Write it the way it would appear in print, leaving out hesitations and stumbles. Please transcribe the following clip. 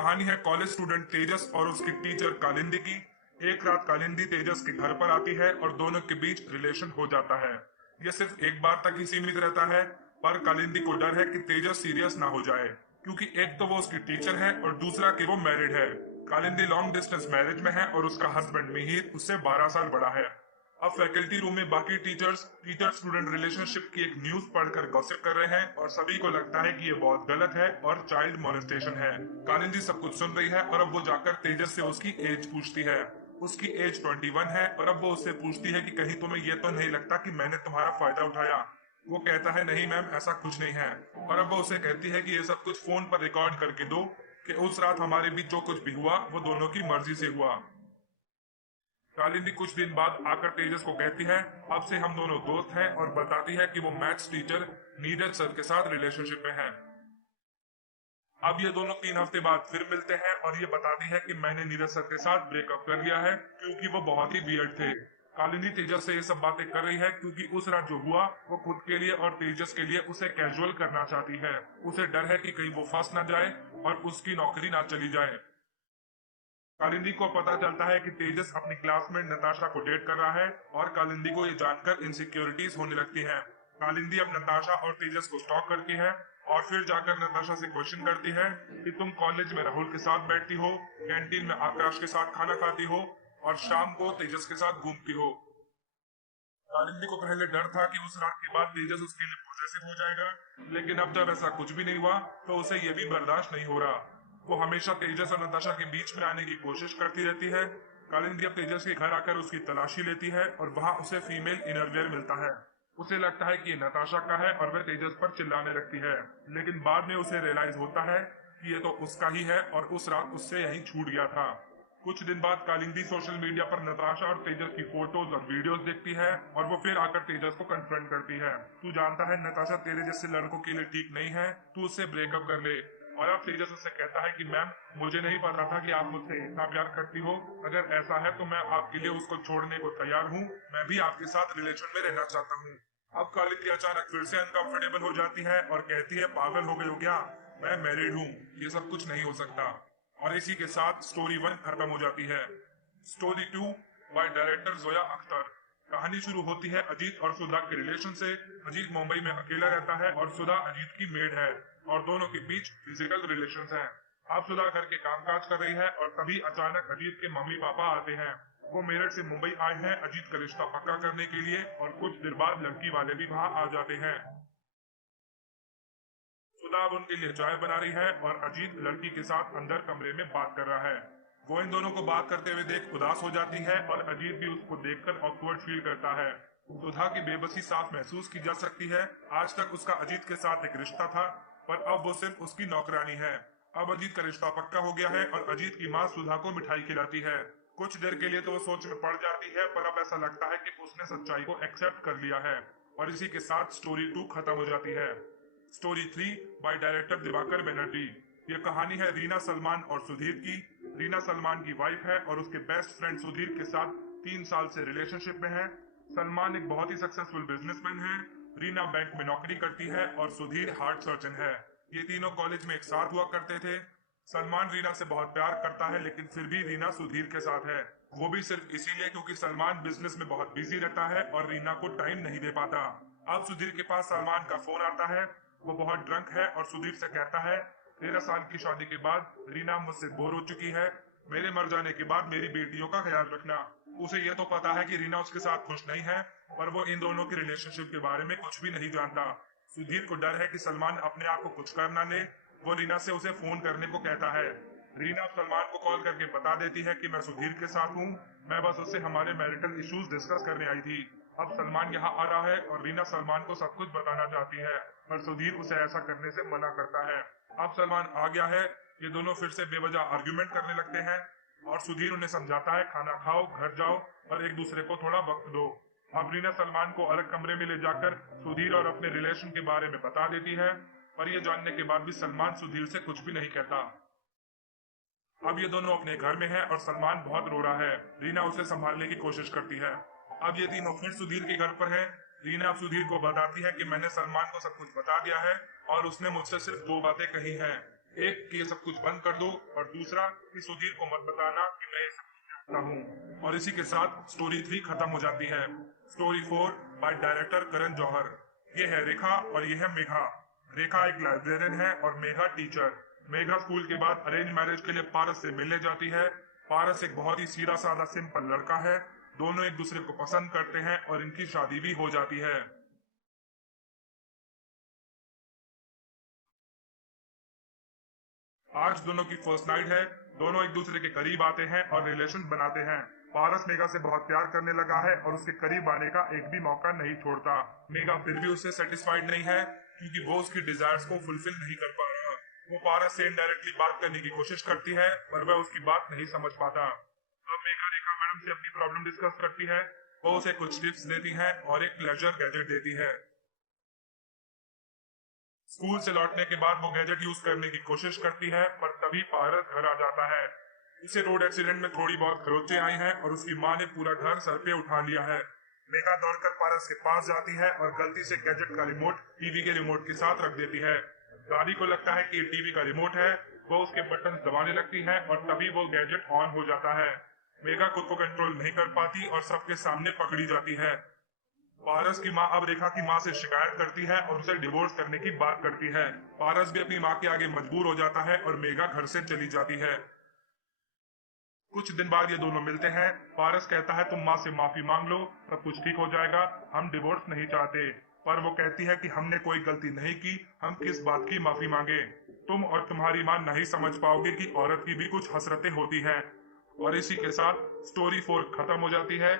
कहानी है college student तेजस और उसकी टीचर कालिंदी की। एक रात कालिंदी तेजस के घर पर आती है और दोनों के बीच रिलेशन हो जाता है। यह सिर्फ एक बार तक ही सीमित रहता है, पर कालिंदी को डर है कि तेजस सीरियस ना हो जाए, क्योंकि एक तो वो उसकी टीचर है और दूसरा कि वो मैरिड है। कालिंदी लॉन्ग डिस्टेंस मैरिज में है और उसका हस्बैंड मिहिर उससे 12 साल बड़ा है। अब फैकल्टी रूम में बाकी टीचर्स टीचर स्टूडेंट रिलेशनशिप की एक न्यूज पढ़कर गॉसिप कर रहे हैं और सभी को लगता है कि ये बहुत गलत है और चाइल्ड मोलेस्टेशन है। कालिंदी सब कुछ सुन रही है और अब वो जाकर तेजस से उसकी एज पूछती है। उसकी एज 21 है और अब वो उससे पूछती है कि कहीं तुम्हें ये तो नहीं लगता कि मैंने तुम्हारा फायदा उठाया। वो कहता है नहीं मैम, ऐसा कुछ नहीं है। और अब वो उसे कहती है कि ये सब कुछ फोन पर रिकॉर्ड करके दो कि उस रात हमारे बीच जो कुछ भी हुआ वो दोनों की मर्जी से हुआ। कालिंदी कुछ दिन बाद आकर तेजस को कहती है अब से हम दोनों दोस्त हैं और बताती है कि वो मैथ्स टीचर नीरज सर के साथ रिलेशनशिप में है। अब ये दोनों 3 हफ्ते बाद फिर मिलते हैं और ये बताती है कि मैंने नीरज सर के साथ ब्रेकअप कर लिया है क्योंकि वो बहुत ही वियर्ड थे। कालिंदी तेजस से ये सब बातें कर रही है क्योंकि उस रात जो हुआ वो खुद के लिए और तेजस के लिए उसे कैजुअल करना चाहती है। उसे डर है कि कहीं वो फंस ना जाए और उसकी नौकरी ना चली जाए। कालिंदी को पता चलता है कि तेजस अपनी क्लासमेट नताशा को डेट कर रहा है और कालिंदी को ये जानकर इनसिक्योरिटीज होने लगती है। कालिंदी अब नताशा और तेजस को स्टॉक करती है और फिर जाकर नताशा से क्वेश्चन करती है कि तुम कॉलेज में राहुल के साथ बैठती हो, कैंटीन में आकाश के साथ खाना खाती हो और शाम को तेजस के साथ घूमती हो। कालिंदी को पहले डर था कि उस रात के बाद तेजस उसके लिए पॉजेसिव हो जाएगा, लेकिन अब जब ऐसा कुछ भी नहीं हुआ तो उसे ये भी बर्दाश्त नहीं हो रहा। वो हमेशा तेजस और नताशा के बीच में आने की कोशिश करती रहती है। कालिंदी अब तेजस के घर आकर उसकी तलाशी लेती है और वहाँ उसे फीमेल इनरवियर मिलता है। उसे लगता है कि ये नताशा का है और वह तेजस पर चिल्लाने लगती है, लेकिन बाद में उसे रियलाइज होता है कि ये तो उसका ही है और उस रात उससे यही छूट गया था। कुछ दिन बाद कालिंदी सोशल मीडिया पर नताशा और तेजस की फोटोज और वीडियोस देखती है और वो फिर आकर तेजस को कन्फ्रंट करती है। तू जानता है नताशा तेरे जैसे लड़कों के लिए ठीक नहीं है, तू उससे ब्रेकअप कर ले। और अब तेजस उससे कहता है कि मैम, मुझे नहीं पता था कि आप मुझसे इतना प्यार करती हो। अगर ऐसा है तो मैं आपके लिए उसको छोड़ने को तैयार हूँ। मैं भी आपके साथ रिलेशन में रहना चाहता हूँ। अब कालिंदी अचानक फिर से अनकंफर्टेबल हो जाती है और कहती है पागल हो गए हो क्या, मैं मैरिड हूँ, ये सब कुछ नहीं हो सकता। और इसी के साथ स्टोरी 1 खत्म हो जाती है। Story 2 by director Zoya Akhtar. कहानी शुरू होती है अजीत और सुधा के रिलेशन से। अजीत मुंबई में अकेला रहता है और सुधा अजीत की मेड है और दोनों के बीच फिजिकल रिलेशन है। अब सुधा घर के कामकाज कर रही है और तभी अचानक अजीत के मम्मी पापा आते हैं। वो मेरठ से मुंबई आए हैं अजीत का रिश्ता पक्का करने के लिए और कुछ देर बाद लड़की वाले भी वहाँ आ जाते हैं। सुधा अब उनके लिए चाय बना रही है और अजीत लड़की के साथ अंदर कमरे में बात कर रहा है। वो इन दोनों को बात करते हुए देख उदास हो जाती है और अजीत भी उसको देखकर ऑकवर्ड फील करता है। सुधा की बेबसी साफ महसूस की जा सकती है। आज तक उसका अजीत के साथ एक रिश्ता था, पर अब वो सिर्फ उसकी नौकरानी है। अब अजीत का रिश्ता पक्का हो गया है और अजीत की माँ सुधा को मिठाई खिलाती है। कुछ देर के लिए तो वो सोच में पड़ जाती है, पर अब ऐसा लगता है कि उसने सच्चाई को एक्सेप्ट कर लिया है। और इसी के साथ स्टोरी 2 खत्म हो जाती है। Story 3 by director Diwakar Banerjee. ये कहानी है रीना सलमान और सुधीर की। रीना सलमान की वाइफ है और उसके बेस्ट फ्रेंड सुधीर के साथ 3 साल से रिलेशनशिप में है। सलमान एक बहुत ही सक्सेसफुल बिजनेसमैन है। रीना बैंक में नौकरी करती है और सुधीर हार्ट सर्जन है। ये तीनों कॉलेज में एक साथ हुआ करते थे। सलमान रीना से बहुत प्यार करता है, लेकिन फिर भी रीना सुधीर के साथ है। वो भी सिर्फ इसीलिए क्योंकि सलमान बिजनेस में बहुत बिजी रहता है और रीना को टाइम नहीं दे पाता। अब सुधीर के पास सलमान का फोन आता है। वो बहुत ड्रंक है और सुधीर से कहता है 13 साल की शादी के बाद रीना मुझसे बोर हो चुकी है। मेरे मर जाने के बाद मेरी बेटियों का ख्याल रखना। उसे ये तो पता है कि रीना उसके साथ खुश नहीं है, पर वो इन दोनों की रिलेशनशिप के बारे में कुछ भी नहीं जानता। सुधीर को डर है कि सलमान अपने आप को कुछ कर ना ले। वो रीना से उसे फोन करने को कहता है। रीना सलमान को कॉल करके बता देती है कि मैं सुधीर के साथ हूँ, मैं बस उससे हमारे मैरिटल इश्यूज डिस्कस करने आई थी। अब सलमान यहाँ आ रहा है और रीना सलमान को सब कुछ बताना चाहती है, पर सुधीर उसे ऐसा करने से मना करता है। अब सलमान आ गया है। ये दोनों फिर से बेवजह आर्ग्यूमेंट करने लगते हैं और सुधीर उन्हें समझाता है खाना खाओ, घर जाओ और एक दूसरे को थोड़ा वक्त दो। अब रीना सलमान को अलग कमरे में ले जाकर सुधीर और अपने रिलेशन के बारे में बता देती है, पर यह जानने के बाद भी सलमान सुधीर से कुछ भी नहीं कहता। अब ये दोनों अपने घर में हैं और सलमान बहुत रो रहा है। रीना उसे संभालने की कोशिश करती है। अब ये तीनों फिर सुधीर के घर पर है। रीना अब सुधीर को बताती है कि मैंने सलमान को सब कुछ बता दिया है और उसने मुझसे सिर्फ 2 बातें कही हैं। एक कि ये सब कुछ बंद कर दो और दूसरा कि सुधीर को मत बताना कि मैं ये सब कुछ जानता हूँ। और इसी के साथ स्टोरी 3 खत्म हो जाती है। Story 4 by director Karan Johar. ये है रेखा और ये है मेघा। रेखा एक लाइब्रेरियन है और मेघा टीचर। मेघा स्कूल के बाद अरेंज मैरिज के लिए पारस से मिलने जाती है। पारस एक बहुत ही सीधा साधा सिंपल लड़का है। दोनों एक दूसरे को पसंद करते हैं और इनकी शादी भी हो जाती है। आज दोनों की फर्स्ट नाइट है। दोनों एक दूसरे के करीब आते हैं और रिलेशन बनाते हैं। पारस मेघा से बहुत प्यार करने लगा है और उसके करीब आने का एक भी मौका नहीं छोड़ता। मेघा फिर भी उससे सेटिस्फाइड नहीं है क्योंकि वो उसकी डिजायर्स को फुलफिल नहीं कर पा रहा। वो पारस से इनडायरेक्टली बात करने की कोशिश करती है पर वह उसकी बात नहीं समझ पाता। अब मेघा रेखा मैडम से अपनी प्रॉब्लम डिस्कस करती है। वो उसे कुछ टिप्स देती है और एक प्लेजर गैजेट देती है। स्कूल से लौटने के बाद वो गैजेट यूज करने की कोशिश करती है पर तभी पारस घर आ जाता है। उसे रोड एक्सीडेंट में थोड़ी बहुत खरोंचें आई हैं और उसकी माँ ने पूरा घर सर पे उठा लिया है। मेघा दौड़कर पारस के पास जाती है और गलती से गैजेट का रिमोट टीवी के रिमोट के साथ रख देती है। दादी को लगता है कि ये टीवी का रिमोट है। वो उसके बटन दबाने लगती है और तभी वो गैजेट ऑन हो जाता है। मेघा खुद को कंट्रोल नहीं कर पाती और सबके सामने पकड़ी जाती है। पारस की माँ अब रेखा की माँ से शिकायत करती है और उसे डिवोर्स करने की बात करती है। पारस भी अपनी माँ के आगे मजबूर हो जाता है और मेघा घर से चली जाती है। कुछ दिन बाद ये दोनों मिलते हैं। पारस कहता है तुम माँ से माफी मांग लो, सब कुछ ठीक हो जाएगा, हम डिवोर्स नहीं चाहते। पर वो कहती है कि हमने कोई गलती नहीं की, हम किस बात की माफी मांगे। तुम और तुम्हारी माँ नहीं समझ पाओगे कि औरत की भी कुछ हसरतें होती हैं। और इसी के साथ स्टोरी 4 खत्म हो जाती है।